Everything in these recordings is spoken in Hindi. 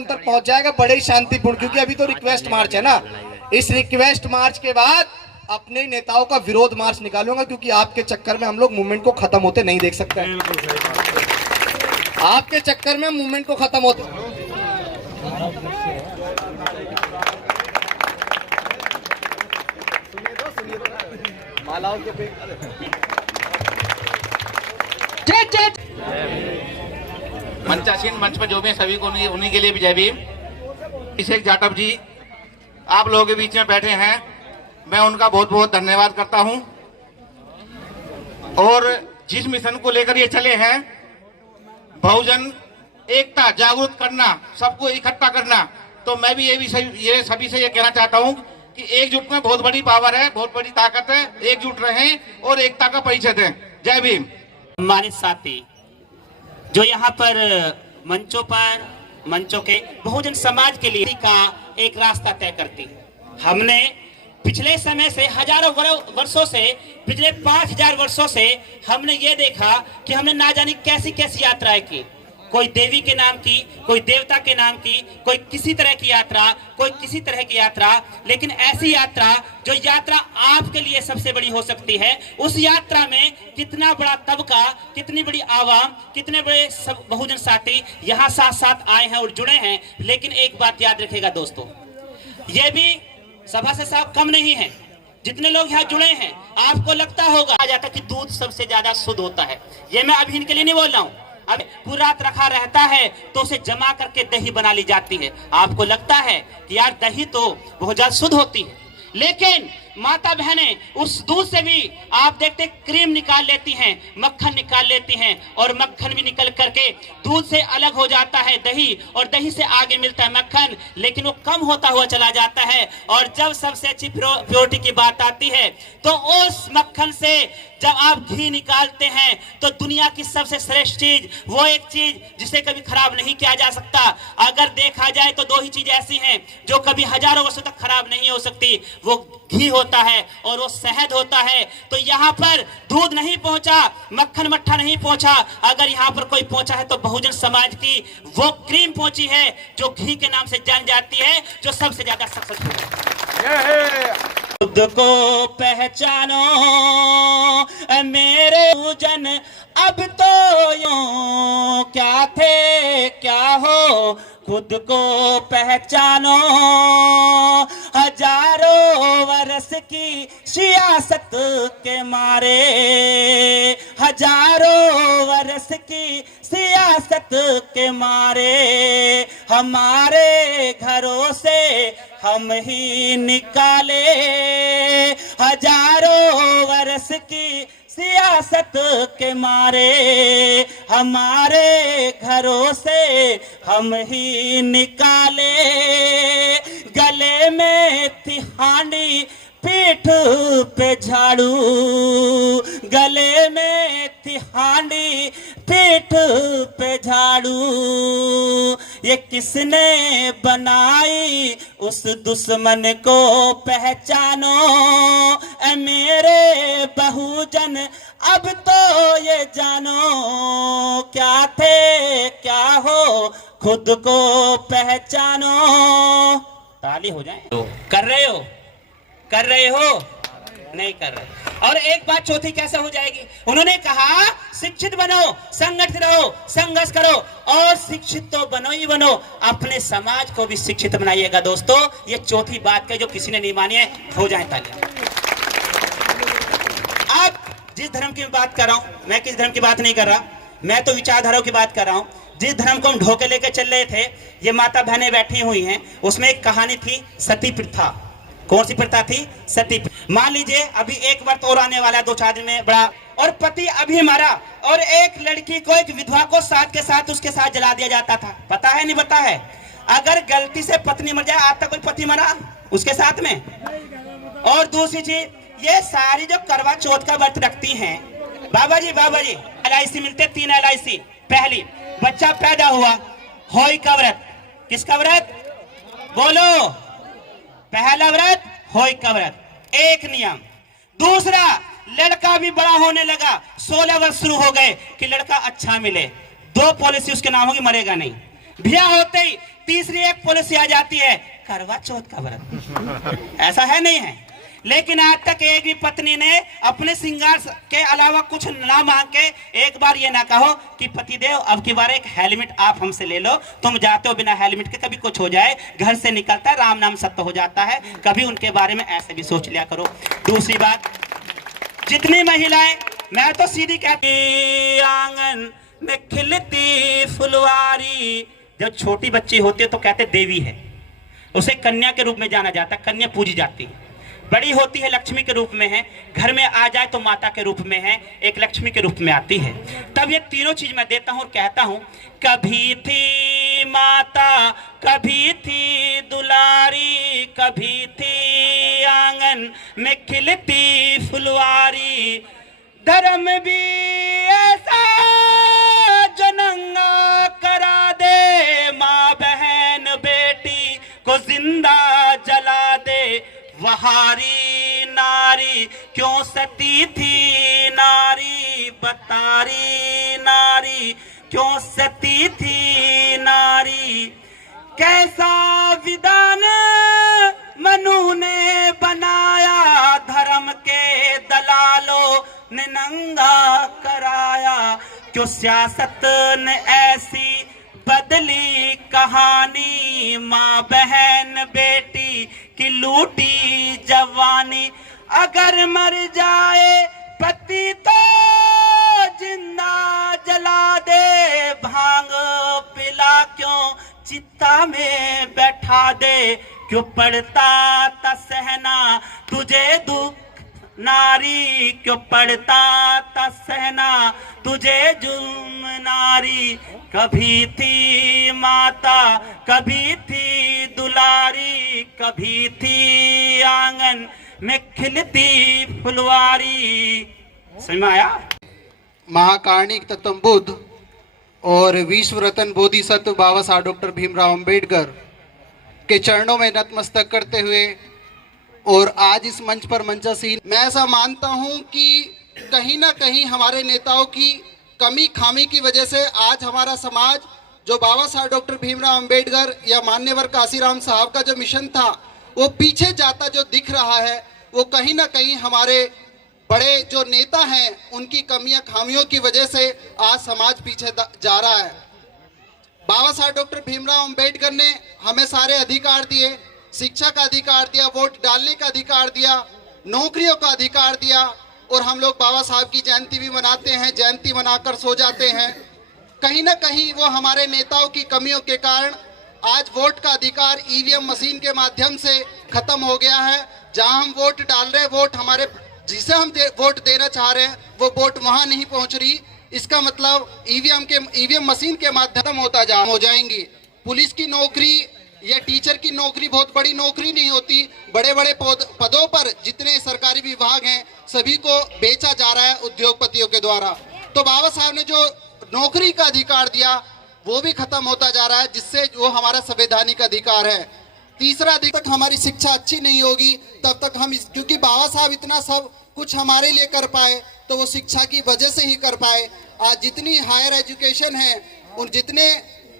अंतर पहुंच जाएगा बड़े ही शांतिपूर्ण, क्योंकि अभी तो रिक्वेस्ट मार्च है ना। इस रिक्वेस्ट मार्च के बाद अपने नेताओं का विरोध मार्च निकालूंगा, क्योंकि आपके चक्कर में हम लोग मूवमेंट को खत्म होते नहीं देख सकते हैं। आपके चक्कर में मूवमेंट को खत्म होते मालाओं के मंचासीन मंच पर जो भी सभी को उन्हीं के लिए भी जय भीम। अभिषेक जाटव जी आप लोगों के बीच में बैठे हैं, मैं उनका बहुत बहुत धन्यवाद करता हूं। और जिस मिशन को लेकर ये चले हैं, बहुजन एकता जागरूक करना, सबको इकट्ठा करना, तो मैं भी ये सभी से ये कहना चाहता हूं कि एकजुट में बहुत बड़ी पावर है, बहुत बड़ी ताकत है। एकजुट रहें और एकता का परिचय दें। जय भीम। हमारे साथी जो यहाँ पर मंचों के बहुजन समाज के लिए का एक रास्ता तय करती। हमने पिछले समय से हजारों वर्षों से, पिछले 5000 वर्षों से हमने ये देखा कि हमने ना जानी कैसी कैसी यात्राएं की। कोई देवी के नाम की, कोई देवता के नाम की, कोई किसी तरह की यात्रा, कोई किसी तरह की यात्रा। लेकिन ऐसी यात्रा जो यात्रा आपके लिए सबसे बड़ी हो सकती है, उस यात्रा में कितना बड़ा तबका, कितनी बड़ी आवाम, कितने बड़े सब बहुजन साथी यहाँ साथ साथ आए हैं और जुड़े हैं। लेकिन एक बात याद रखिएगा दोस्तों, ये भी सभा से साफ कम नहीं है। जितने लोग यहाँ जुड़े हैं, आपको लगता होगा आ जाता कि दूध सबसे ज्यादा शुद्ध होता है। ये मैं अभी इनके लिए नहीं बोल रहा हूँ। अब पूरी रात रखा रहता है तो उसे जमा करके दही बना ली जाती है। आपको लगता है कि यार दही तो बहुत ज्यादा शुद्ध होती है, लेकिन माता बहनें उस दूध से भी आप देखते क्रीम निकाल लेती हैं, मक्खन निकाल लेती हैं, और मक्खन भी निकल करके दूध से अलग हो जाता है दही, और दही से आगे मिलता है मक्खन, लेकिन वो कम होता हुआ चला जाता है। और जब सबसे अच्छी प्योरिटी की बात आती है तो उस मक्खन से जब आप घी निकालते हैं तो दुनिया की सबसे श्रेष्ठ चीज, वो एक चीज जिसे कभी खराब नहीं किया जा सकता। अगर देखा जाए तो दो ही चीज ऐसी हैं जो कभी हजारों वर्षों तक खराब नहीं हो सकती, वो घी होता है और वो शहद होता है। तो यहाँ पर दूध नहीं पहुंचा, मक्खन मट्ठा नहीं पहुंचा, अगर यहाँ पर कोई पहुंचा है तो बहुजन समाज की वो क्रीम पहुंची है जो घी के नाम से जान जाती है, जो सबसे ज्यादा सक्सेसफुल है। खुद को पहचानो मेरे पूजन, अब तो यूं क्या थे क्या हो, खुद को पहचानो। हजारों वर्ष की सियासत के मारे, हजारों वर्ष की सियासत के मारे, हमारे घरों से हम ही निकाले। हजारों वर्ष की सियासत के मारे, हमारे घरों से हम ही निकाले। गले में थी हांडी, पीठ पे झाड़ू, गले में थी हांडी, पीठ पे झाड़ू। ये किसने बनाई उस दुश्मन को पहचानो, ऐ मेरे बहुजन अब तो ये जानो, क्या थे क्या हो, खुद को पहचानो। ताली हो जाए। कर रहे हो नहीं कर रहे। और एक बात चौथी कैसे हो जाएगी, उन्होंने कहा शिक्षित बनो, संगठित रहो, संघर्ष करो, और शिक्षित तो बनो ही बनो, अपने समाज को भी शिक्षित बनाइएगा। दोस्तों ये चौथी बात है जो किसी ने नहीं मानी है, हो जाए तालियां। अब जिस धर्म की बात कर रहा हूं, मैं किस धर्म की बात नहीं कर रहा, मैं तो विचारधाराओं की बात कर रहा हूं। जिस धर्म को हम ढोके लेके चल रहे थे, ये माता बहनें बैठी हुई हैं, उसमें एक कहानी थी सती प्रथा। कौन सी प्रथा थी? सती। मान लीजिए अभी एक वर्ष और आने वाला है, 2-4 दिन में बड़ा, और पति अभी मरा, और एक लड़की को, एक विधवा को साथ के साथ उसके साथ जला दिया जाता था। पता है नहीं पता है? अगर गलती से पत्नी मर जाए, आज तक कोई पति मरा उसके साथ में? और दूसरी चीज, ये सारी जो करवा चौथ का व्रत रखती हैं, बाबा जी LIC मिलते 3 LIC। पहली, बच्चा पैदा हुआ, होई का व्रत। किसका व्रत बोलो? पहला व्रत होई का व्रत, एक नियम। दूसरा, लड़का भी बड़ा होने लगा, 16 वर्ष शुरू हो गए कि लड़का अच्छा मिले, 2 पॉलिसी उसके नाम होगी, मरेगा नहीं। ब्याह होते ही तीसरी एक पॉलिसी आ जाती है, करवा चौथ का व्रत। ऐसा है नहीं है? लेकिन आज तक एक भी पत्नी ने अपने श्रृंगार के अलावा कुछ ना मांग के एक बार ये ना कहो कि पतिदेव अब की बार एक हेलमेट आप हमसे ले लो, तुम जाते हो बिना हेलमेट के, कभी कुछ हो जाए, घर से निकलता है राम नाम सत्य हो जाता है। कभी उनके बारे में ऐसे भी सोच लिया करो। दूसरी बात, जितनी महिलाएं, मैं तो सीधी कहती, आंगन में खिलती फुलवारी, जब छोटी बच्ची होती है तो कहते देवी है, उसे कन्या के रूप में जाना जाता है, कन्या पूजी जाती है। बड़ी होती है लक्ष्मी के रूप में है, घर में आ जाए तो माता के रूप में है, एक लक्ष्मी के रूप में आती है। तब ये तीनों चीज मैं देता हूं और कहता हूं, कभी थी माता, कभी थी दुलारी, कभी थी आंगन में खिलती फुलवारी, धर्म भी ऐसा जो नंगा करा दे, माँ बहन बेटी को जिंदा जला दे, वहारी नारी क्यों सती थी नारी, बतारी नारी क्यों सती थी नारी, कैसा विधान मनु ने बनाया, धर्म के दलालों ने नंगा कराया, क्यों सियासत ने ऐसी बदली कहानी, माँ बहन बेटी की लूटी जवानी, अगर मर जाए पति तो जिंदा जला दे, भांग पिला क्यों चिता में बैठा दे, क्यों पड़ता था सहना तुझे दुख नारी, क्यों पड़ता था सहना तुझे जुल्म नारी, कभी थी माता, कभी थी दुलारी, कभी थी आंगन में खिलती फुलवारी। समझ में आया? महाकार्णिक तत्व बुद्ध और विश्व रत्न बोधिसत्व बाबा साहब डॉक्टर भीमराव अंबेडकर के चरणों में नतमस्तक करते हुए और आज इस मंच पर मंचासीन, मैं ऐसा मानता हूं कि कहीं ना कहीं हमारे नेताओं की कमी खामी की वजह से आज हमारा समाज जो बाबा साहब डॉक्टर भीमराव अंबेडकर या मान्यवर काशीराम साहब का जो मिशन था वो पीछे जाता जो दिख रहा है, वो कहीं ना कहीं हमारे बड़े जो नेता हैं उनकी कमियां खामियों की वजह से आज समाज पीछे जा रहा है। बाबा साहब डॉक्टर भीमराव अंबेडकर ने हमें सारे अधिकार दिए, शिक्षा का अधिकार दिया, वोट डालने का अधिकार दिया, नौकरियों का अधिकार दिया, और हम लोग बाबा साहब की जयंती भी मनाते हैं, जयंती मनाकर सो जाते हैं। कहीं ना कहीं वो हमारे नेताओं की कमियों के कारण आज वोट का अधिकार ईवीएम मशीन के माध्यम से खत्म हो गया है। जहां हम वोट डाल रहे हैं, वोट हमारे जिसे हम वोट देना चाह रहे हैं वो वोट वहां नहीं पहुंच रही। इसका मतलब ईवीएम मशीन के माध्यम हो जाएंगी। पुलिस की नौकरी या टीचर की नौकरी बहुत बड़ी नौकरी नहीं होती। बड़े बड़े पदों पर जितने सरकारी विभाग हैं सभी को बेचा जा रहा है उद्योगपतियों के द्वारा। तो बाबा साहब ने जो नौकरी का अधिकार दिया वो भी खत्म होता जा रहा है, जिससे वो हमारा संवैधानिक अधिकार है। तीसरा, जब तक हमारी शिक्षा अच्छी नहीं होगी तब तक हम क्योंकि बाबा साहब इतना सब कुछ हमारे लिए कर पाए तो वो शिक्षा की वजह से ही कर पाए। आज जितनी हायर एजुकेशन है, उन जितने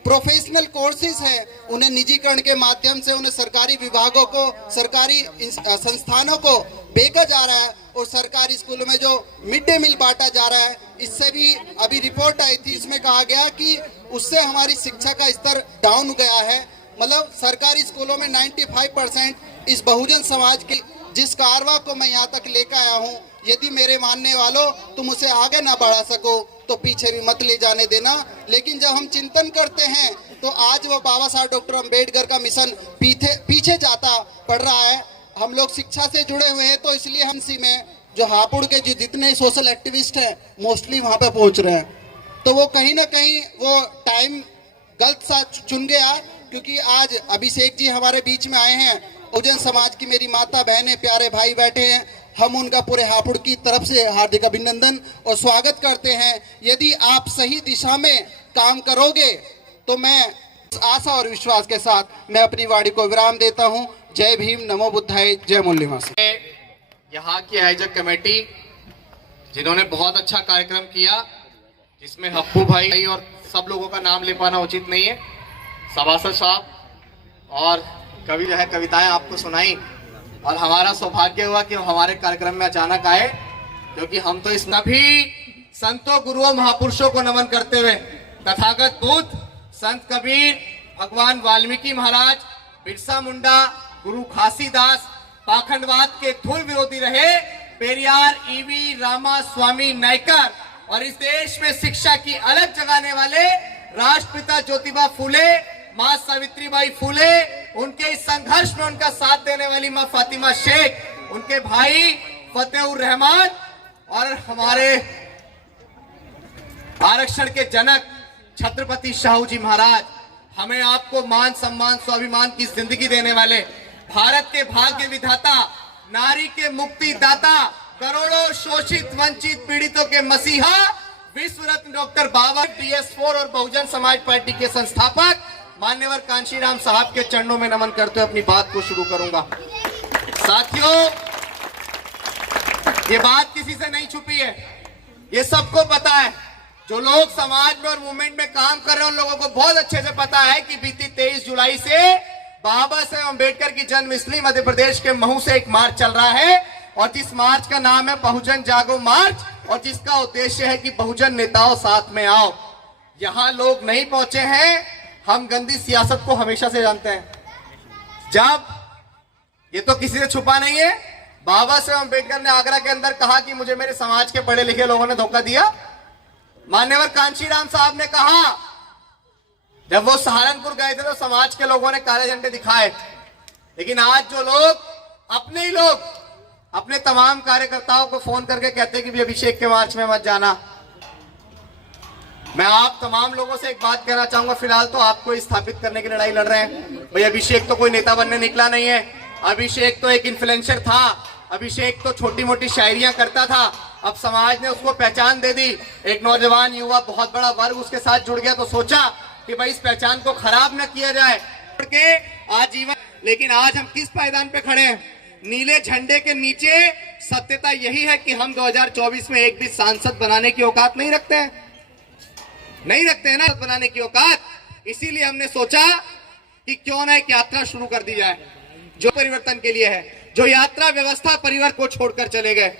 प्रोफेशनल कोर्सेज हैं, उन्हें निजीकरण के माध्यम से उन्हें सरकारी विभागों को, सरकारी संस्थानों को बेचा जा रहा है और सरकारी स्कूलों में जो मिड डे मील बांटा जा रहा है, इससे भी अभी रिपोर्ट आई थी, इसमें कहा गया कि उससे हमारी शिक्षा का स्तर डाउन गया है। मतलब सरकारी स्कूलों में 95% इस बहुजन समाज की जिस कारवां को मैं यहाँ तक लेकर आया हूँ, यदि मेरे मानने वालों तुम उसे आगे ना बढ़ा सको तो पीछे भी मत ले जाने देना। लेकिन जब हम चिंतन करते हैं तो आज वो बाबा साहब डॉक्टर अंबेडकर का मिशन पीछे जाता पड़ रहा है। हम लोग शिक्षा से जुड़े हुए हैं तो इसलिए हम सी में जो हापुड़ के जो जितने सोशल एक्टिविस्ट हैं मोस्टली वहाँ पे पहुँच रहे हैं। तो वो कहीं ना कहीं वो टाइम गलत सा चुन गया, क्योंकि आज अभिषेक जी हमारे बीच में आए हैं, बहुजन समाज की मेरी माता बहनें प्यारे भाई बैठे हैं, हम उनका पूरे हापुड़ की तरफ से हार्दिक अभिनंदन और स्वागत करते हैं। यदि आप सही दिशा में काम करोगे तो मैं आशा और विश्वास के साथ मैं अपनी वाणी को विराम देता हूं। जय भीम, नमो बुद्धाय, जय मूल्यवासी। यहाँ की आयोजक कमेटी जिन्होंने बहुत अच्छा कार्यक्रम किया, जिसमें हप्पू भाई और सब लोगों का नाम ले पाना उचित नहीं है, सभासद साहब और कवि जो है कविताएं आपको सुनाई, और हमारा सौभाग्य हुआ कि हमारे कार्यक्रम में अचानक आए, क्योंकि हम तो इस सभी संतों गुरुओं महापुरुषों को नमन करते हुए तथागत बुद्ध, संत कबीर, भगवान वाल्मीकि महाराज, बिरसा मुंडा, गुरु घासीदास, पाखंडवाद के धूल विरोधी रहे पेरियार, ईवी, रामा स्वामी नायकर, और इस देश में शिक्षा की अलग जगाने वाले राष्ट्रपिता ज्योतिबा फूले, मां सावित्रीबाई फूले, उनके इस संघर्ष में उनका साथ देने वाली मां फातिमा शेख, उनके भाई फतेहुर रहमान, और हमारे आरक्षण के जनक छत्रपति शाहू जी महाराज, हमें आपको मान सम्मान स्वाभिमान की जिंदगी देने वाले, भारत के भाग्य विधाता, नारी के मुक्ति दाता, करोड़ों शोषित वंचित पीड़ितों के मसीहा, विश्व रत्न डॉक्टर बाबा DS4 और बहुजन समाज पार्टी के संस्थापक मान्यवर कांशीराम साहब के चरणों में नमन करते हुए अपनी बात को शुरू करूंगा। साथियों, ये बात किसी से नहीं छुपी है, ये सबको पता है। जो लोग समाज में और मूवमेंट में काम कर रहे हैं उन लोगों को बहुत अच्छे से पता है कि बीती 23 जुलाई से बाबा साहेब अम्बेडकर की जन्मस्थली मध्य प्रदेश के महू से एक मार्च चल रहा है, और जिस मार्च का नाम है बहुजन जागो मार्च, और जिसका उद्देश्य है कि बहुजन नेताओं साथ में आओ। यहां लोग नहीं पहुंचे हैं, हम गंदी सियासत को हमेशा से जानते हैं। जब ये तो किसी से छुपा नहीं है, बाबा साहेब अम्बेडकर ने आगरा के अंदर कहा कि मुझे मेरे समाज के पढ़े लिखे लोगों ने धोखा दिया। मान्यवर कांशीराम साहब ने कहा, जब वो सहारनपुर गए थे तो समाज के लोगों ने काले झंडे दिखाए, लेकिन आज जो लोग अपने ही लोग अपने तमाम कार्यकर्ताओं को फोन करके कहते हैं कि भी अभिषेक के मार्च में मत जाना। मैं आप तमाम लोगों से एक बात कहना चाहूंगा, फिलहाल तो आपको स्थापित करने की लड़ाई लड़ रहे हैं। भाई अभिषेक तो कोई नेता बनने निकला नहीं है, अभिषेक तो एक इन्फ्लुएंसर था, अभिषेक तो छोटी मोटी शायरियां करता था, अब समाज ने उसको पहचान दे दी। एक नौजवान युवा बहुत बड़ा वर्ग उसके साथ जुड़ गया, तो सोचा कि भाई इस पहचान को खराब न किया जाए के आजीवन। लेकिन आज हम किस पायदान पे खड़े हैं? नीले झंडे के नीचे सत्यता यही है कि हम 2024 में एक भी सांसद बनाने की औकात नहीं रखते हैं, नहीं रखते हैं ना बनाने की औकात। इसीलिए हमने सोचा कि क्यों ना एक यात्रा शुरू कर दी जाए जो परिवर्तन के लिए है, जो यात्रा व्यवस्था परिवार को छोड़कर चले गए,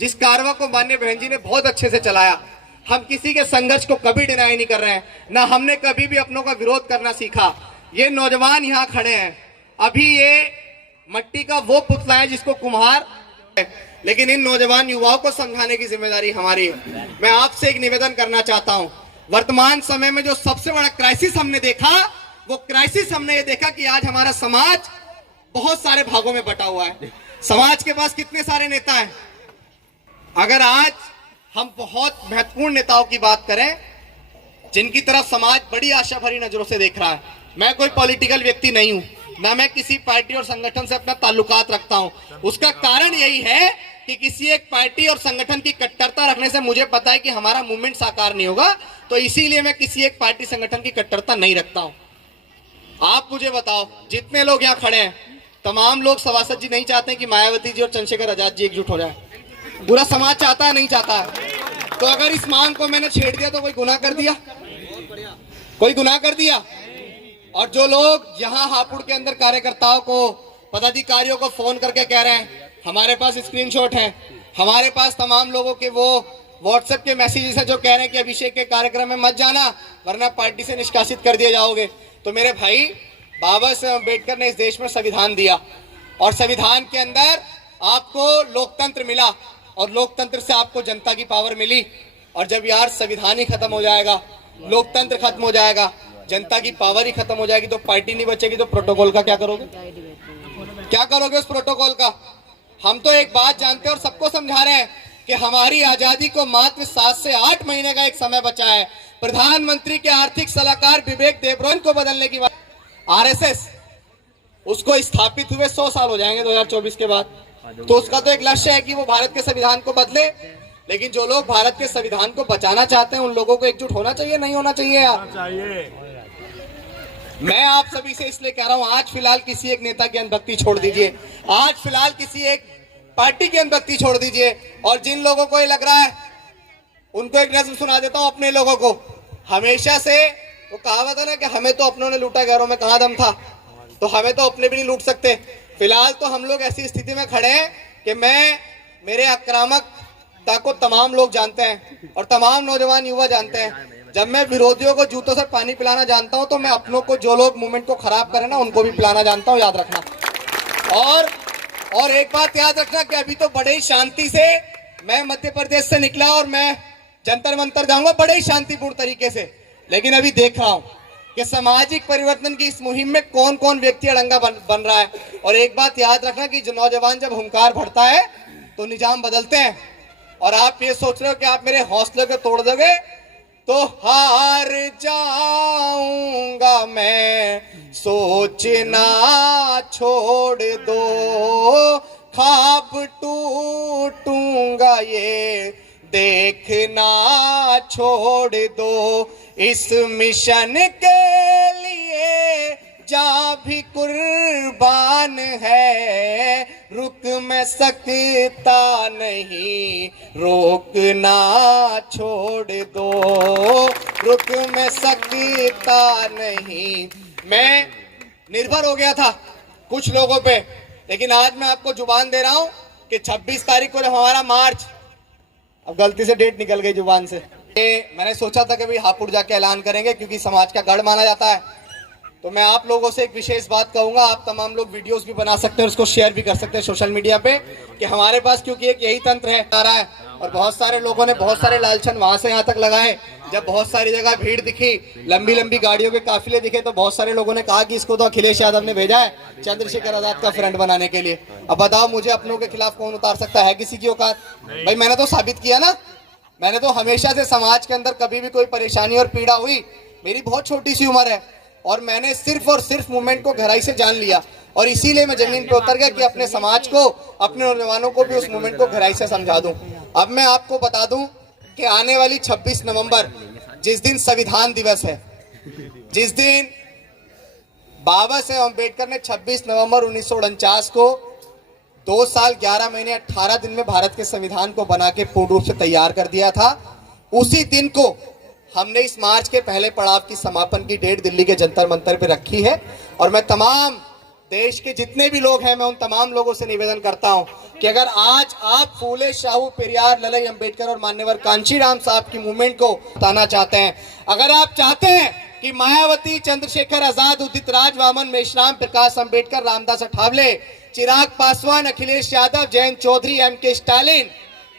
जिस कारवा को माननीय बहन जी ने बहुत अच्छे से चलाया। हम किसी के संघर्ष को कभी डिनाई नहीं कर रहे हैं, ना हमने कभी भी अपनों का विरोध करना सीखा। ये नौजवान यहाँ खड़े हैं, अभी ये मट्टी का वो पुतला है जिसको कुम्हार, लेकिन इन नौजवान युवाओं को समझाने की जिम्मेदारी हमारी है। मैं आपसे एक निवेदन करना चाहता हूं, वर्तमान समय में जो सबसे बड़ा क्राइसिस हमने देखा, वो क्राइसिस हमने ये देखा कि आज हमारा समाज बहुत सारे भागों में बटा हुआ है। समाज के पास कितने सारे नेता हैं। अगर आज हम बहुत महत्वपूर्ण नेताओं की बात करें जिनकी तरफ समाज बड़ी आशा भरी नजरों से देख रहा है, मैं कोई पॉलिटिकल व्यक्ति नहीं हूं, ना मैं किसी पार्टी और संगठन से अपना ताल्लुकात रखता हूं। उसका कारण यही है कि किसी एक पार्टी और संगठन की कट्टरता रखने से मुझे पता है कि हमारा मूवमेंट साकार नहीं होगा, तो इसीलिए मैं किसी एक पार्टी संगठन की कट्टरता नहीं रखता हूं। आप मुझे बताओ, जितने लोग यहाँ खड़े हैं तमाम लोग सभासद जी नहीं चाहते कि मायावती जी और चंद्रशेखर आजाद जी एकजुट हो जाए। पूरा समाज चाहता है, नहीं चाहता है? तो अगर इस मांग को मैंने छेड़ दिया तो कोई गुनाह कर दिया? कोई गुनाह कर दिया? और जो लोग यहाँ हापुड़ के अंदर कार्यकर्ताओं को, पदाधिकारियों को फोन करके कह रहे हैं, हमारे पास स्क्रीनशॉट है, हमारे पास तमाम लोगों के वो व्हाट्सएप के मैसेजेस है जो कह रहे हैं कि अभिषेक के कार्यक्रम में मत जाना वरना पार्टी से निष्कासित कर दिए जाओगे। तो मेरे भाई, बाबा साहेब अम्बेडकर ने इस देश में संविधान दिया, और संविधान के अंदर आपको लोकतंत्र मिला, और लोकतंत्र से आपको जनता की पावर मिली। और जब यार संविधान ही खत्म हो जाएगा, लोकतंत्र खत्म हो जाएगा, जनता की पावर ही खत्म हो जाएगी, तो पार्टी नहीं बचेगी, तो प्रोटोकॉल का क्या करोगे? क्या करोगे उस प्रोटोकॉल का? हम तो एक बात जानते हैं और सबको समझा रहे हैं कि हमारी आजादी को मात्र 7 से 8 महीने का एक समय बचा है। प्रधानमंत्री के आर्थिक सलाहकार विवेक देबरॉय को बदलने की बात, आरएसएस, उसको स्थापित हुए 100 साल हो जाएंगे 2024 के बाद। तो उसका तो एक लक्ष्य है कि वो भारत के संविधान को बदले, लेकिन जो लोग भारत के संविधान को बचाना चाहते हैं उन लोगों को एकजुट होना चाहिए, नहीं होना चाहिए यार? मैं आप सभी से इसलिए कह रहा हूं, आज फिलहाल किसी एक नेता की अंधभक्ति छोड़ दीजिए, आज फिलहाल किसी एक पार्टी की अंधभक्ति छोड़ दीजिए, और जिन लोगों को ये लग रहा है उनको एक नज़्म सुना देता हूं अपने लोगों को। हमेशा से वो कहावत है ना कि हमें तो अपनों ने लूटा, घरों में कहाँ दम था, तो हमें तो अपने भी नहीं लूट सकते। फिलहाल तो हम लोग ऐसी स्थिति में खड़े हैं कि मेरे आक्रामकता को तमाम लोग जानते हैं और तमाम नौजवान युवा जानते हैं। जब मैं विरोधियों को जूतों से पानी पिलाना जानता हूं, तो मैं अपनों को, जो लोग मूवमेंट को खराब करें ना, उनको भी पिलाना जानता हूं, याद रखना। और एक बात याद रखना कि अभी तो बड़े ही शांति से मैं मध्य प्रदेश से निकला और मैं जंतर मंतर जाऊंगा बड़े ही शांतिपूर्ण तरीके से, लेकिन अभी देख रहा हूं कि सामाजिक परिवर्तन की इस मुहिम में कौन कौन व्यक्ति अड़ंगा बन रहा है। और एक बात याद रखना कि जो नौजवान जब हुंकार भरता है तो निजाम बदलते हैं। और आप ये सोच रहे हो कि आप मेरे हौसले को तोड़ दोगे, तो हार जाऊंगा मैं, सोचना छोड़ दो, ख्वाब टूटूंगा ये देखना छोड़ दो, इस मिशन के लिए जा भी कुर्बान है, रुक मैं सकता नहीं, रोकना छोड़ दो, रुक मैं सकता नहीं। मैं निर्भर हो गया था कुछ लोगों पे, लेकिन आज मैं आपको जुबान दे रहा हूं कि 26 तारीख को जब हमारा मार्च, अब गलती से डेट निकल गई जुबान से, मैंने सोचा था कि भाई हापुड़ जाके ऐलान करेंगे क्योंकि समाज का गढ़ माना जाता है। तो मैं आप लोगों से एक विशेष बात कहूंगा, आप तमाम लोग वीडियोस भी बना सकते हैं और उसको शेयर भी कर सकते हैं सोशल मीडिया पे, कि हमारे पास क्योंकि एक यही तंत्र है आ रहा है। और बहुत सारे लोगों ने बहुत सारे लालछन वहां से यहाँ तक लगाए। जब बहुत सारी जगह भीड़ दिखी, लंबी लंबी गाड़ियों के काफिले दिखे, तो बहुत सारे लोगों ने कहा कि इसको तो अखिलेश यादव ने भेजा है चंद्रशेखर आजाद का फ्रंट बनाने के लिए। अब बताओ मुझे अपनों के खिलाफ कौन उतार सकता है? किसी की औकात? भाई मैंने तो साबित किया ना, मैंने तो हमेशा से समाज के अंदर कभी भी कोई परेशानी और पीड़ा हुई, मेरी बहुत छोटी सी उम्र है और मैंने सिर्फ और सिर्फ मूवमेंट को गहराई से जान लिया, और इसीलिए मैं जमीन पे उतर गया कि अपने समाज को, अपने नौजवानों को भी उस मूवमेंट को गहराई से समझा दूं। अब मैं आपको बता दूं कि आने वाली 26 नवंबर, जिस दिन संविधान दिवस है, जिस दिन बाबा साहेब अम्बेडकर ने 26 नवंबर 1949 को 2 साल 11 महीने 18 दिन में भारत के संविधान को बना के पूर्ण रूप से तैयार कर दिया था, उसी दिन को हमने इस मार्च के पहले पड़ाव की समापन की डेट दिल्ली के जंतर मंतर पे रखी है। और मैं तमाम देश के जितने भी लोग हैं, मैं उन तमाम लोगों से निवेदन करता हूं कि अगर आज आप फूले शाहू पेरियार ललई अंबेडकर और मान्यवर कांशीराम साहब की मूवमेंट को बताना चाहते हैं, अगर आप चाहते हैं कि मायावती, चंद्रशेखर आजाद, उदित राज, वामन मेश्राम, प्रकाश अंबेडकर, रामदास अठावले, चिराग पासवान, अखिलेश यादव, जयंत चौधरी, M.K. स्टालिन,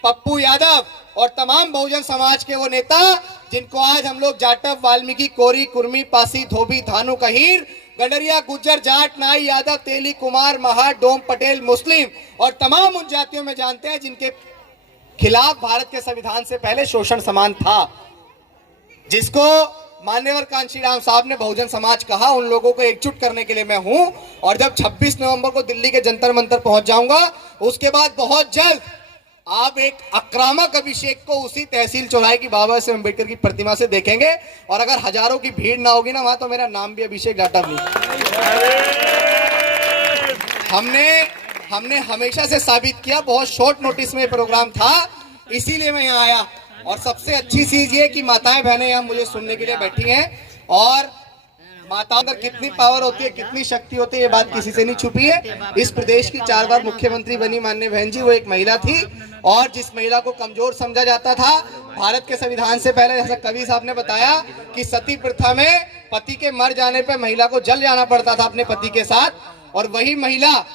पप्पू यादव और तमाम बहुजन समाज के वो नेता जिनको आज हम लोग जाटव, वाल्मीकि, कोरी, कुर्मी, पासी, धोबी, धानु, कहीर, गडरिया, गुज्जर, जाट, नाई, यादव, तेली, कुमार, महार, डोम, पटेल, मुस्लिम और तमाम उन जातियों में जानते हैं जिनके खिलाफ भारत के संविधान से पहले शोषण समान था, जिसको मान्यवर कांशीराम साहब ने बहुजन समाज कहा, उन लोगों को एकजुट करने के लिए मैं हूं। और जब 26 नवंबर को दिल्ली के जंतर मंतर पहुंच जाऊंगा, उसके बाद बहुत जल्द आप एक आक्रामक अभिषेक को उसी तहसील चौराहे की बाबा साहेब अम्बेडकर की प्रतिमा से देखेंगे। और अगर हजारों की भीड़ ना होगी ना वहां, तो मेरा नाम भी अभिषेक जाटव नहीं। हमने हमेशा से साबित किया, बहुत शॉर्ट नोटिस में प्रोग्राम था, इसीलिए मैं यहाँ आया। और सबसे अच्छी चीज ये कि माताएं बहनें यहाँ मुझे सुनने के लिए बैठी हैं, और माताओं अंदर कितनी पावर होती है, कितनी शक्ति होती है, ये बात किसी से नहीं छुपी है। इस प्रदेश की 4 बार मुख्यमंत्री बनी माननीय बहन जी, वो एक महिला थी, और जिस महिला को कमजोर समझा जाता था भारत के संविधान से पहले, जैसा कवि साहब ने बताया कि सती प्रथा में पति के मर जाने पर महिला को जल जाना पड़ता था अपने पति के साथ, और वही महिला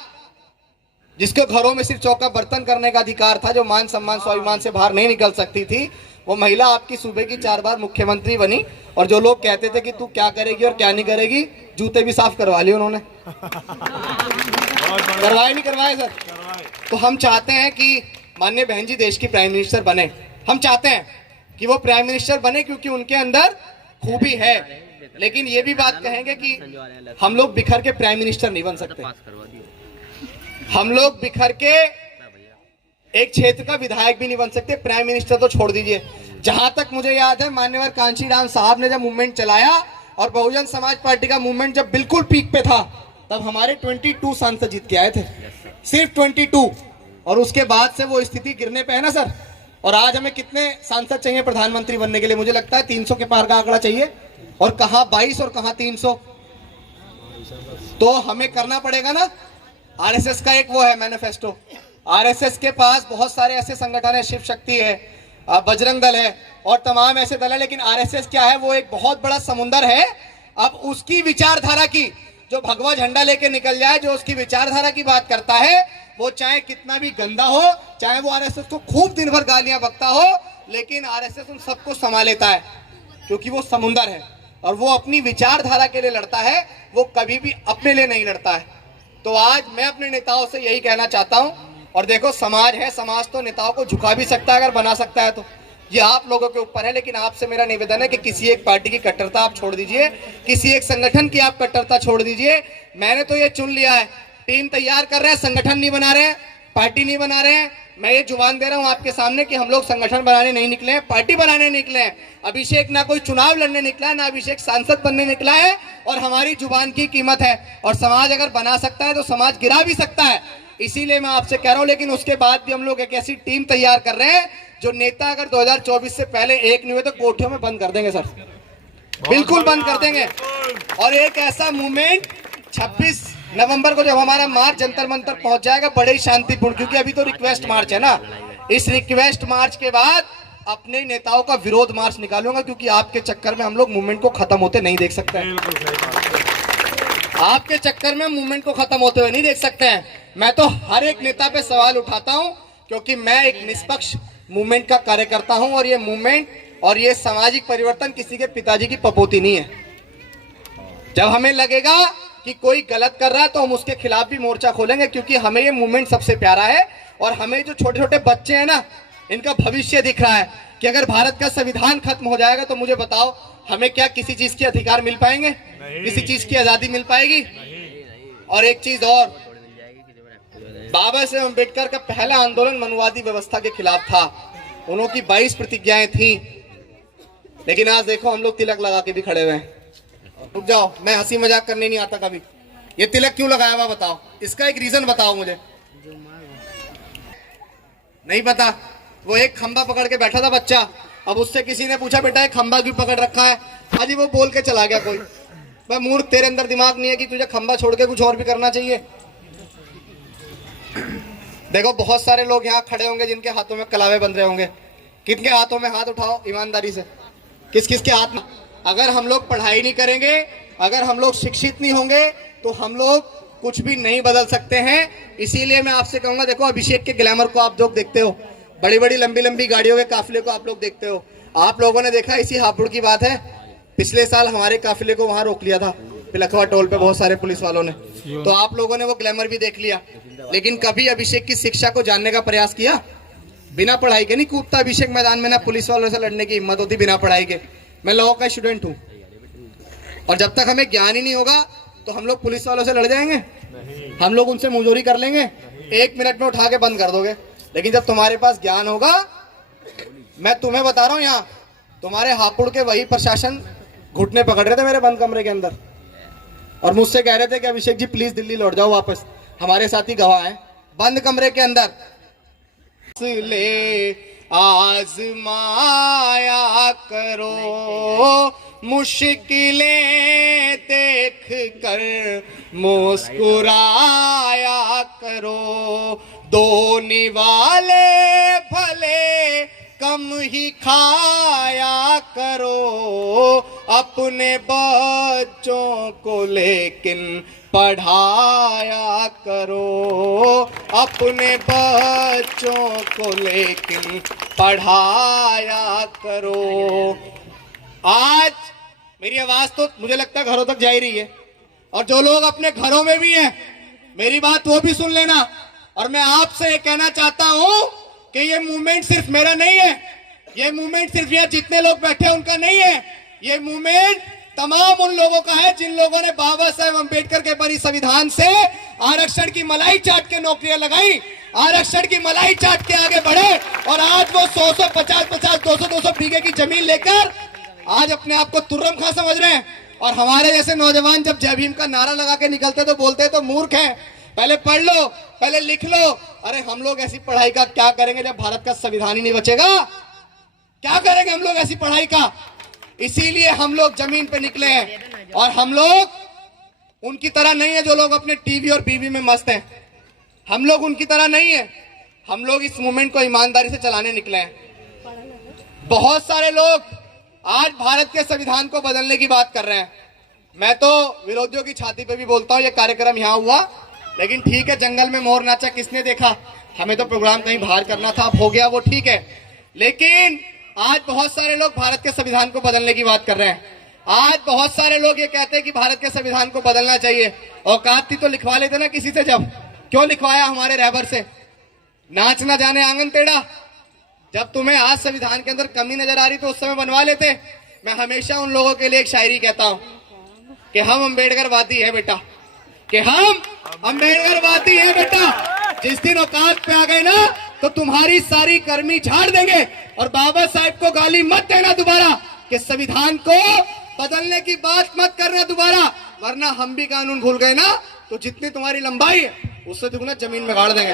जिसको घरों में सिर्फ चौका बर्तन करने का अधिकार था, जो मान सम्मान स्वाभिमान से बाहर नहीं निकल सकती थी, वो महिला आपकी सूबे की 4 बार मुख्यमंत्री बनी। और जो लोग कहते थे कि तू क्या करेगी और क्या नहीं करेगी, जूते भी साफ करवा लिए उन्होंने। करवाए नहीं करवाए सर? तो हम चाहते हैं कि माननीय बहन जी देश की प्राइम मिनिस्टर बने। हम चाहते हैं कि वो प्राइम मिनिस्टर बने क्योंकि उनके अंदर खूबी है, लेकिन ये भी बात कहेंगे कि हम लोग बिखर के प्राइम मिनिस्टर नहीं बन सकते। हम लोग बिखर के एक क्षेत्र का विधायक भी नहीं बन सकते, प्राइम मिनिस्टर तो छोड़ दीजिए। जहां तक मुझे याद है, मान्यवर कांशीराम साहब ने जब मूवमेंट चलाया और बहुजन समाज पार्टी का मूवमेंट जब बिल्कुल पीक पे था, तब हमारे 22 सांसद जीत के आए थे, सिर्फ 22। और उसके बाद से वो स्थिति गिरने पे है ना सर। और आज हमें कितने सांसद चाहिए प्रधानमंत्री बनने के लिए? मुझे लगता है 300 के पार का आंकड़ा चाहिए। और कहां 22 और कहां 300। तो हमें करना पड़ेगा ना। आरएसएस का एक वो है मैनिफेस्टो, आरएसएस के पास बहुत सारे ऐसे संगठन है, शिव शक्ति है, बजरंग दल है और तमाम ऐसे दल है, लेकिन आरएसएस क्या है, वो एक बहुत बड़ा समुंदर है। अब उसकी विचारधारा की, जो भगवा झंडा लेके निकल जाए, जो उसकी विचारधारा की बात करता है, वो चाहे कितना भी गंदा हो, चाहे वो आरएसएस को खूब दिन भर गालियां बकता हो, लेकिन आरएसएस उन सबको समा लेता है, क्योंकि वो समुंदर है और वो अपनी विचारधारा के लिए लड़ता है, वो कभी भी अपने लिए नहीं लड़ता है। तो आज मैं अपने नेताओं से यही कहना चाहता हूं, और देखो समाज है, समाज तो नेताओं को झुका भी सकता है अगर बना सकता है तो, ये आप लोगों के ऊपर है। लेकिन आपसे मेरा निवेदन है कि किसी एक पार्टी की कट्टरता आप छोड़ दीजिए, किसी एक संगठन की आप कट्टरता छोड़ दीजिए। मैंने तो ये चुन लिया है, टीम तैयार कर रहे हैं, संगठन नहीं बना रहे हैं, पार्टी नहीं बना रहे हैं। मैं ये जुबान दे रहा हूं आपके सामने कि हम लोग संगठन बनाने नहीं निकले हैं, पार्टी बनाने निकले हैं। अभिषेक ना कोई चुनाव लड़ने निकला है, ना अभिषेक सांसद बनने निकला है, और हमारी जुबान की कीमत है। और समाज अगर बना सकता है तो समाज गिरा भी सकता है, इसीलिए मैं आपसे कह रहा हूं। लेकिन उसके बाद भी हम लोग एक ऐसी टीम तैयार कर रहे हैं, जो नेता अगर 2024 से पहले एक नहीं हुए तो कोठियों में बंद कर देंगे सर, बिल्कुल बंद कर देंगे। और एक ऐसा मूवमेंट 26 नवंबर को जब हमारा मार्च जंतर मंतर पहुंच जाएगा, बड़े ही शांतिपूर्ण, क्योंकि अभी तो रिक्वेस्ट मार्च है ना, इस रिक्वेस्ट मार्च के बाद अपने नेताओं का विरोध मार्च निकालूंगा, क्योंकि आपके चक्कर में हम लोग मूवमेंट को खत्म होते नहीं देख सकते हैं। आपके चक्कर में मूवमेंट को खत्म होते हुए नहीं देख सकते हैं। मैं तो हर एक नेता पे सवाल उठाता हूं, क्योंकि मैं एक निष्पक्ष मूवमेंट का कार्यकर्ता हूं, और ये मूवमेंट और ये सामाजिक परिवर्तन किसी के पिताजी की पपोती नहीं है। जब हमें लगेगा कि कोई गलत कर रहा है तो हम उसके खिलाफ भी मोर्चा खोलेंगे, क्योंकि हमें ये मूवमेंट सबसे प्यारा है। और हमें जो छोटे छोटे बच्चे हैं ना, इनका भविष्य दिख रहा है कि अगर भारत का संविधान खत्म हो जाएगा तो मुझे बताओ हमें क्या किसी चीज के अधिकार मिल पाएंगे, किसी चीज की आजादी मिल पाएगी। और एक चीज और, बाबा साहेब अम्बेडकर का पहला आंदोलन मनुवादी व्यवस्था के खिलाफ था, उनकी 22 प्रतिज्ञाएं थी, लेकिन आज देखो हम लोग तिलक लगा के भी खड़े हुए हैं। रुक जाओ, मैं हंसी मजाक करने नहीं आता कभी। ये तिलक क्यों लगाया हुआ बताओ, इसका एक रीजन बताओ मुझे। नहीं पता। वो एक खंबा पकड़ के बैठा था बच्चा, अब उससे किसी ने पूछा बेटा एक खंबा क्यों पकड़ रखा है, आज ही वो बोल के चला गया कोई। भाई मूर्ख, तेरे अंदर दिमाग नहीं है कि तुझे खंबा छोड़ के कुछ और भी करना चाहिए। देखो बहुत सारे लोग यहाँ खड़े होंगे जिनके हाथों में कलावे बंध रहे होंगे, किनके हाथों में, हाथ उठाओ ईमानदारी से, किस किस के हाथ में। अगर हम लोग पढ़ाई नहीं करेंगे, अगर हम लोग शिक्षित नहीं होंगे, तो हम लोग कुछ भी नहीं बदल सकते हैं। इसीलिए मैं आपसे कहूंगा, देखो अभिषेक के ग्लैमर को आप लोग देखते हो, बड़ी बड़ी लंबी लंबी गाड़ियों के काफिले को आप लोग देखते हो। आप लोगों ने देखा, इसी हापुड़ की बात है, पिछले साल हमारे काफिले को वहां रोक लिया था पिलखवा टोल पे बहुत सारे पुलिस वालों ने, तो आप लोगों ने वो ग्लैमर भी देख लिया। लेकिन कभी अभिषेक की शिक्षा को जानने का प्रयास किया? बिना पढ़ाई के नहीं कूदता अभिषेक मैदान में, ना पुलिस वालों से लड़ने की हिम्मत होती बिना पढ़ाई के। मैं लॉ का स्टूडेंट हूँ, और जब तक हमें ज्ञान ही नहीं होगा तो हम लोग पुलिस वालों से लड़ जाएंगे, हम लोग उनसे मुंहजोरी कर लेंगे, 1 मिनट में उठा के बंद कर दोगे। लेकिन जब तुम्हारे पास ज्ञान होगा, मैं तुम्हें बता रहा हूँ, यहाँ तुम्हारे हापुड़ के वही प्रशासन घुटने पकड़ रहे थे मेरे बंद कमरे के अंदर, और मुझसे कह रहे थे कि अभिषेक जी प्लीज दिल्ली लौट जाओ वापस, हमारे साथी गवाह हैं बंद कमरे के अंदर। ले आजमाया करो, मुश्किलें देख कर मुस्कुराया करो, दो निवाले भले कम ही खाया करो, अपने बच्चों को लेकिन पढ़ाया करो, अपने बच्चों को लेकिन पढ़ाया करो। आज मेरी आवाज तो मुझे लगता है घरों तक जा ही रही है, और जो लोग अपने घरों में भी हैं, मेरी बात वो भी सुन लेना। और मैं आपसे कहना चाहता हूं कि ये मूवमेंट सिर्फ मेरा नहीं है, ये मूवमेंट सिर्फ यहाँ जितने लोग बैठे हैं उनका नहीं है, ये मूवमेंट तमाम उन लोगों का है जिन लोगों ने बाबा साहेब अम्बेडकर के बनी संविधान से आरक्षण की मलाई चाट के नौकरियां लगाई, आरक्षण की मलाई चाट के आगे बढ़े, और आज वो 100 50 200 बीघे की जमीन लेकर आज अपने आप को तुर्रम खां समझ रहे हैं। और हमारे जैसे नौजवान जब जय भीम का नारा लगा के निकलते तो बोलते तो मूर्ख हैं, पहले पढ़ लो, पहले लिख लो। अरे हम लोग ऐसी पढ़ाई का क्या करेंगे जब भारत का संविधान ही नहीं बचेगा? क्या करेंगे हम लोग ऐसी पढ़ाई का? इसीलिए हम लोग जमीन पे निकले हैं। और हम लोग उनकी तरह नहीं है जो लोग अपने टीवी और बीवी में मस्त हैं। हम लोग उनकी तरह नहीं है। हम लोग इस मूवमेंट को ईमानदारी से चलाने निकले हैं। बहुत सारे लोग आज भारत के संविधान को बदलने की बात कर रहे हैं। मैं तो विरोधियों की छाती पे भी बोलता हूँ, ये कार्यक्रम यहाँ हुआ, लेकिन ठीक है, जंगल में मोर नाचा किसने देखा? हमें तो प्रोग्राम कहीं बाहर करना था, अब हो गया, वो ठीक है। लेकिन आज बहुत सारे लोग भारत के संविधान को बदलने की बात कर रहे हैं। आज बहुत सारे लोग ये कहते हैं कि भारत के संविधान को बदलना चाहिए। औकात थी तो लिखवा लेते ना किसी से, जब क्यों लिखवाया हमारे रहबर से? नाच ना जाने आंगन टेढ़ा। जब तुम्हें आज संविधान के अंदर कमी नजर आ रही तो उस समय बनवा लेते। मैं हमेशा उन लोगों के लिए एक शायरी कहता हूं कि हम अम्बेडकरवादी है बेटा, कि हम अम्बेडकरवादी है बेटा। जिस दिन औकात पे आ गए ना तो तुम्हारी सारी कर्मी झाड़ देंगे। और बाबा साहब को गाली मत देना दोबारा कि संविधान को बदलने की बात मत करना दोबारा, वरना हम भी कानून भूल गए ना तो जितनी तुम्हारी लंबाई है उससे दुगना जमीन में गाड़ देंगे।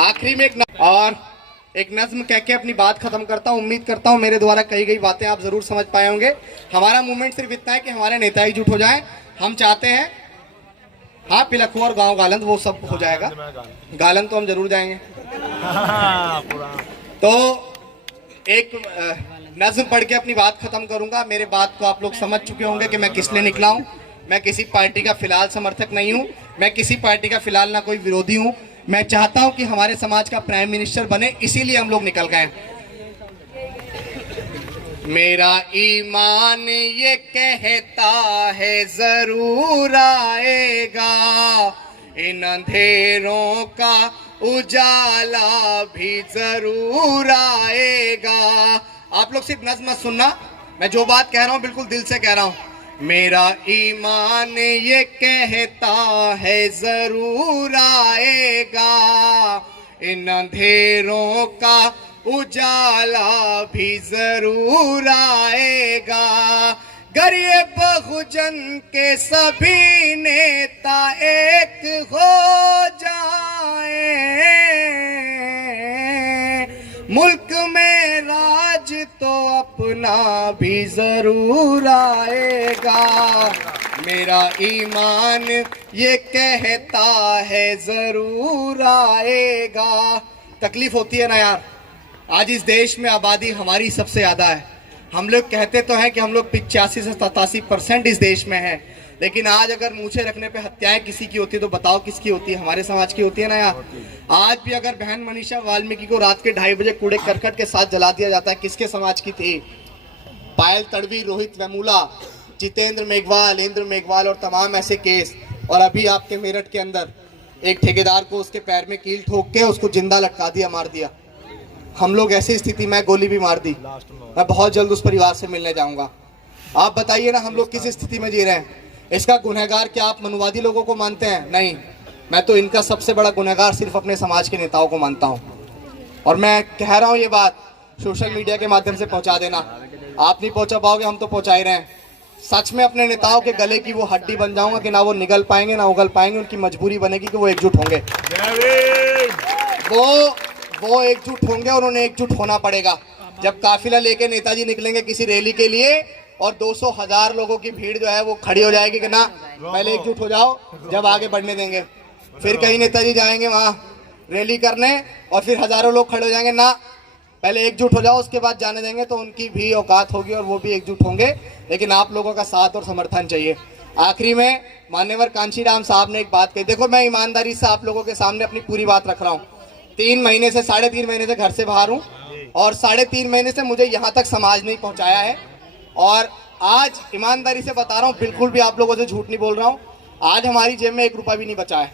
आखिरी में एक नज्म कह के अपनी बात खत्म करता हूं। उम्मीद करता हूं मेरे द्वारा कही गई बातें आप जरूर समझ पाए होंगे। हमारा मूवमेंट सिर्फ इतना है कि हमारे नेता एकजुट हो जाएं। हम चाहते हैं, हाँ, पिलखुआ और गांव गालंद वो सब हो जाएगा, गालंद तो हम जरूर जाएंगे। तो एक नज्म पढ़ के अपनी बात खत्म करूंगा। मेरे बात को आप लोग समझ चुके होंगे कि मैं किस लिए निकला हूं। मैं किसी पार्टी का फिलहाल समर्थक नहीं हूं, मैं किसी पार्टी का फिलहाल ना कोई विरोधी हूं। मैं चाहता हूं कि हमारे समाज का प्राइम मिनिस्टर बने, इसीलिए हम लोग निकल गए। मेरा ईमान ये कहता है जरूर आएगा, इन अंधेरों का उजाला भी जरूर आएगा। आप लोग सिर्फ नज़्म मत सुनना, मैं जो बात कह रहा हूँ बिल्कुल दिल से कह रहा हूँ। मेरा ईमान ये कहता है जरूर आएगा, इन अंधेरों का उजाला भी जरूर आएगा। गर ये बहुजन के सभी नेता एक हो जाए, मुल्क में राज तो अपना भी जरूर आएगा। मेरा ईमान ये कहता है जरूर आएगा। तकलीफ होती है ना यार, आज इस देश में आबादी हमारी सबसे ज़्यादा है। हम लोग कहते तो हैं कि हम लोग 85 से 87% इस देश में हैं, लेकिन आज अगर मूछे रखने पे हत्याएं किसी की होती है तो बताओ किसकी होती है? हमारे समाज की होती है ना यार। आज भी अगर बहन मनीषा वाल्मीकि को रात के 2:30 बजे कूड़े करकट के साथ जला दिया जाता है, किसके समाज की थी? पायल तड़वी, रोहित वेमुला, जितेंद्र मेघवाल, इंद्र मेघवाल और तमाम ऐसे केस। और अभी आपके मेरठ के अंदर एक ठेकेदार को उसके पैर में कील ठोक के उसको जिंदा लटका दिया, मार दिया। हम लोग ऐसी स्थिति में गोली भी मार दी। मैं बहुत जल्द उस परिवार से मिलने जाऊंगा। आप बताइए ना, हम लोग किस स्थिति में जी रहे हैं? इसका गुनहगार क्या आप मनुवादी लोगों को मानते हैं? नहीं, मैं तो इनका सबसे बड़ा गुनहगार सिर्फ अपने समाज के नेताओं को मानता हूं। और मैं कह रहा हूं ये बात सोशल मीडिया के माध्यम से पहुंचा देना। आप नहीं पहुंचा पाओगे, हम तो पहुंचा ही रहे हैं। सच में अपने नेताओं के गले की वो हड्डी बन जाऊंगा कि ना वो निगल पाएंगे ना उगल पाएंगे। उनकी मजबूरी बनेगी कि वो एकजुट होंगे, वो एकजुट होंगे और उन्हें एकजुट होना पड़ेगा। जब काफिला लेके नेताजी निकलेंगे किसी रैली के लिए और 200,000 लोगों की भीड़ जो है वो खड़ी हो जाएगी कि ना पहले एकजुट हो जाओ, जब आगे बढ़ने देंगे। फिर कहीं नेताजी जाएंगे वहाँ रैली करने और फिर हजारों लोग खड़े हो जाएंगे, ना पहले एकजुट हो जाओ उसके बाद जाने देंगे, तो उनकी भी औकात होगी और वो भी एकजुट होंगे। लेकिन आप लोगों का साथ और समर्थन चाहिए। आखिरी में मान्यवर कांशीराम साहब ने एक बात कही। देखो, मैं ईमानदारी से आप लोगों के सामने अपनी पूरी बात रख रहा हूँ। 3 महीने से 3.5 महीने से घर से बाहर हूँ और 3.5 महीने से मुझे यहाँ तक समाज नहीं पहुँचाया है। और आज ईमानदारी से बता रहा हूँ, बिल्कुल भी आप लोगों से झूठ नहीं बोल रहा हूँ, आज हमारी जेब में 1 रुपया भी नहीं बचा है।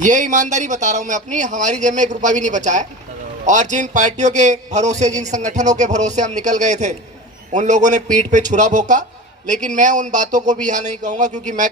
ये ईमानदारी बता रहा हूँ मैं अपनी, हमारी जेब में 1 रुपया भी नहीं बचा है। और जिन पार्टियों के भरोसे, जिन संगठनों के भरोसे हम निकल गए थे, उन लोगों ने पीठ पे छुरा भोंका। लेकिन मैं उन बातों को भी यहाँ नहीं कहूँगा, क्योंकि मैं